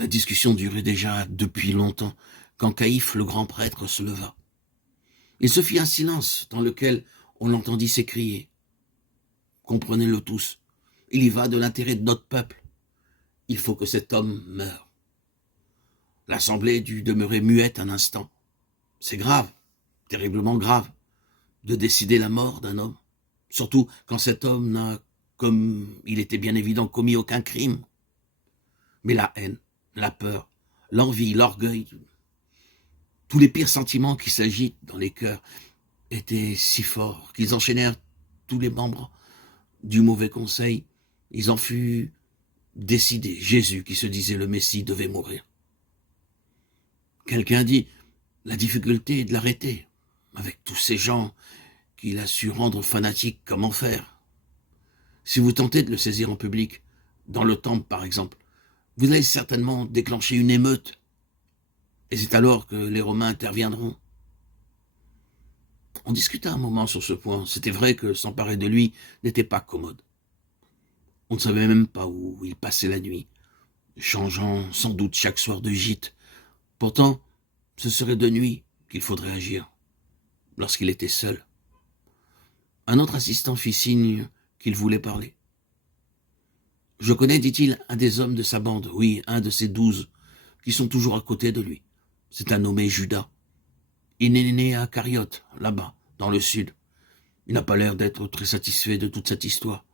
La discussion durait déjà depuis longtemps, quand Caïphe, le grand prêtre, se leva. Il se fit un silence dans lequel on l'entendit s'écrier. Comprenez-le tous, il y va de l'intérêt de notre peuple. Il faut que cet homme meure. L'assemblée dut demeurer muette un instant. C'est grave, terriblement grave, de décider la mort d'un homme, surtout quand cet homme n'a, comme il était bien évident, commis aucun crime. Mais la haine, la peur, l'envie, l'orgueil, tous les pires sentiments qui s'agitent dans les cœurs étaient si forts qu'ils enchaînèrent tous les membres du mauvais conseil. Ils en furent décidés. Jésus, qui se disait le Messie, devait mourir. Quelqu'un dit, la difficulté est de l'arrêter. Avec tous ces gens qu'il a su rendre fanatiques, comment faire? Si vous tentez de le saisir en public, dans le temple par exemple, vous allez certainement déclencher une émeute. Et c'est alors que les Romains interviendront. On discuta un moment sur ce point. C'était vrai que s'emparer de lui n'était pas commode. On ne savait même pas où il passait la nuit, changeant sans doute chaque soir de gîte. Pourtant, ce serait de nuit qu'il faudrait agir, lorsqu'il était seul. Un autre assistant fit signe qu'il voulait parler. « Je connais, dit-il, un des hommes de sa bande, oui, un de ses 12, qui sont toujours à côté de lui. C'est un nommé Judas. Il est né à Cariote, là-bas, dans le sud. Il n'a pas l'air d'être très satisfait de toute cette histoire.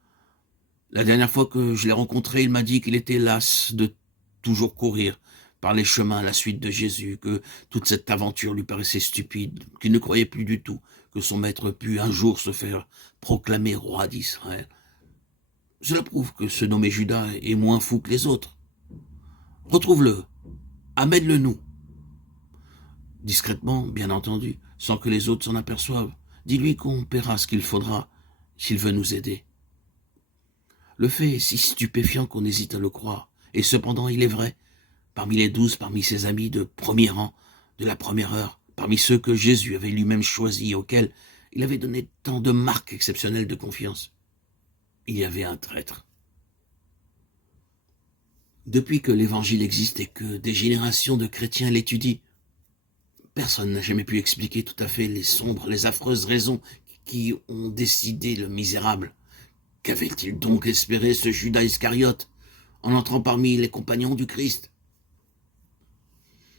La dernière fois que je l'ai rencontré, il m'a dit qu'il était las de toujours courir par les chemins à la suite de Jésus, que toute cette aventure lui paraissait stupide, qu'il ne croyait plus du tout que son maître pût un jour se faire proclamer roi d'Israël. Cela prouve que ce nommé Judas est moins fou que les autres. Retrouve-le, amène-le nous. Discrètement, bien entendu, sans que les autres s'en aperçoivent. Dis-lui qu'on paiera ce qu'il faudra s'il veut nous aider. Le fait est si stupéfiant qu'on hésite à le croire. Et cependant, il est vrai, parmi les 12, parmi ses amis de premier rang, de la première heure, parmi ceux que Jésus avait lui-même choisis, auxquels il avait donné tant de marques exceptionnelles de confiance, il y avait un traître. Depuis que l'Évangile existe et que des générations de chrétiens l'étudient, personne n'a jamais pu expliquer tout à fait les sombres, les affreuses raisons qui ont décidé le misérable. Qu'avait-il donc espéré ce Judas Iscariote en entrant parmi les compagnons du Christ?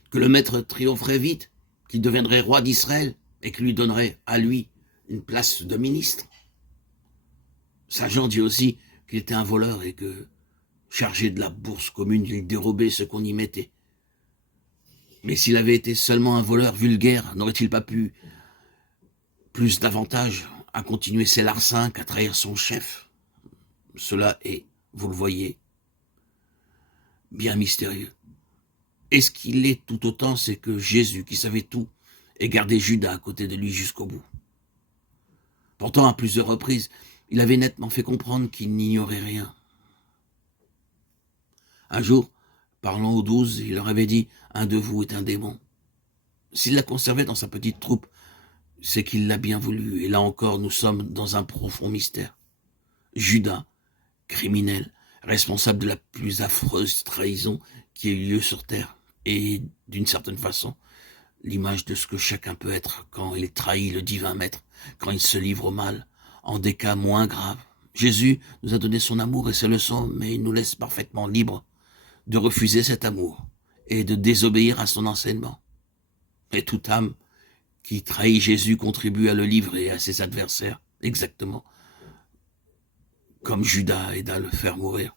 Que le maître triompherait vite, qu'il deviendrait roi d'Israël et qu'il lui donnerait à lui une place de ministre? Saint Jean dit aussi qu'il était un voleur et que, chargé de la bourse commune, il dérobait ce qu'on y mettait. Mais s'il avait été seulement un voleur vulgaire, n'aurait-il pas pu plus d'avantage à continuer ses larcins qu'à trahir son chef? Cela est, vous le voyez, bien mystérieux. Et ce qu'il est tout autant, c'est que Jésus, qui savait tout, ait gardé Judas à côté de lui jusqu'au bout. Pourtant, à plusieurs reprises, il avait nettement fait comprendre qu'il n'ignorait rien. Un jour, parlant aux 12, il leur avait dit « Un de vous est un démon ». S'il la conservait dans sa petite troupe, c'est qu'il l'a bien voulu, et là encore, nous sommes dans un profond mystère. Judas, criminel, responsable de la plus affreuse trahison qui ait eu lieu sur terre, et, d'une certaine façon, l'image de ce que chacun peut être quand il trahit le divin maître, quand il se livre au mal, en des cas moins graves. Jésus nous a donné son amour et ses leçons, mais il nous laisse parfaitement libres de refuser cet amour et de désobéir à son enseignement. Et toute âme qui trahit Jésus contribue à le livrer à ses adversaires, exactement comme Judas aida à le faire mourir.